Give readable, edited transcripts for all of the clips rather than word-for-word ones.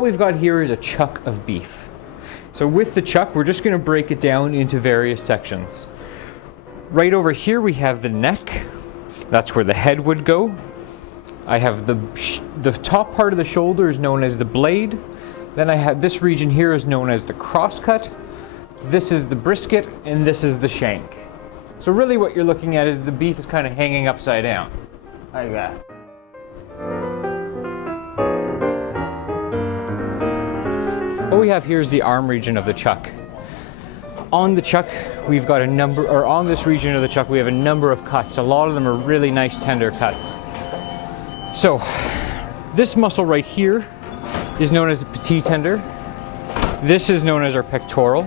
what we've got here is a chuck of beef. So with the chuck, we're just going to break it down into various sections. Right over here we have the neck. That's where the head would go. I have the top part of the shoulder is known as the blade. Then I have this region here is known as the crosscut. This is the brisket, and this is the shank. So really what you're looking at is the beef is kind of hanging upside down, like that. What we have here is the arm region of the chuck. On the chuck, we've got on this region of the chuck, we have a number of cuts. A lot of them are really nice tender cuts. So, this muscle right here is known as the petit tender. This is known as our pectoral.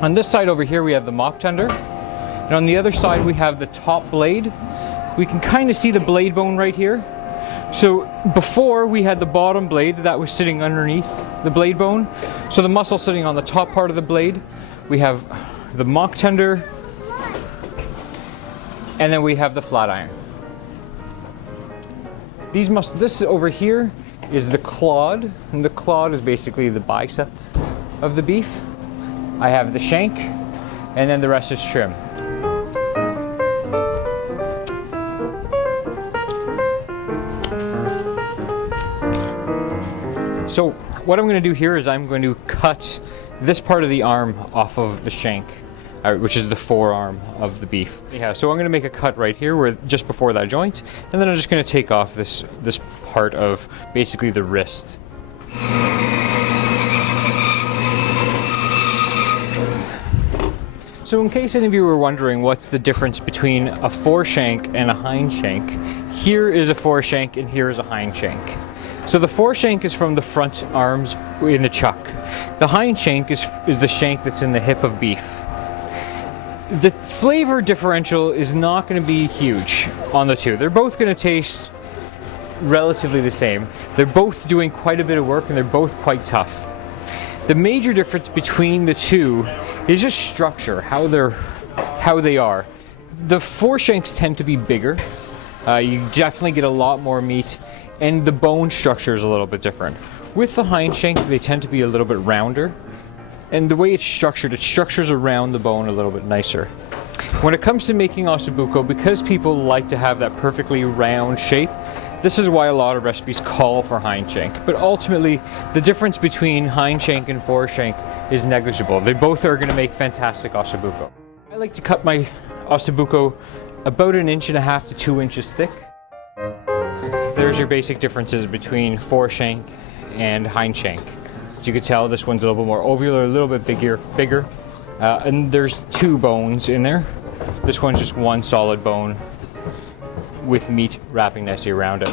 On this side over here, we have the mock tender. And on the other side, we have the top blade. We can kind of see the blade bone right here. So before we had the bottom blade that was sitting underneath the blade bone. So the muscle sitting on the top part of the blade. We have the mock tender, and then we have the flat iron. This over here is the clod, and the clod is basically the bicep of the beef. I have the shank, and then the rest is trim. So what I'm going to do here is I'm going to cut this part of the arm off of the shank, which is the forearm of the beef. Yeah, so I'm going to make a cut right here, just before that joint, and then I'm just going to take off this part of basically the wrist. So in case any of you were wondering what's the difference between a fore shank and a hind shank, here is a fore shank and here is a hind shank. So the fore shank is from the front arms in the chuck. The hind shank is the shank that's in the hip of beef. The flavor differential is not going to be huge on the two. They're both going to taste relatively the same. They're both doing quite a bit of work and they're both quite tough. The major difference between the two is just structure, how they are. The fore shanks tend to be bigger. You definitely get a lot more meat, and the bone structure is a little bit different. With the hind shank, they tend to be a little bit rounder, and the way it's structured, it structures around the bone a little bit nicer. When it comes to making osso buco, because people like to have that perfectly round shape, this is why a lot of recipes call for hind shank. But ultimately, the difference between hind shank and fore shank is negligible. They both are going to make fantastic osso buco. I like to cut my osso buco about 1.5 to 2 inches thick. There's your basic differences between fore shank and hind shank. As you can tell, this one's a little bit more ovular, a little bit bigger. And there's 2 bones in there. This one's just one solid bone with meat wrapping nicely around it.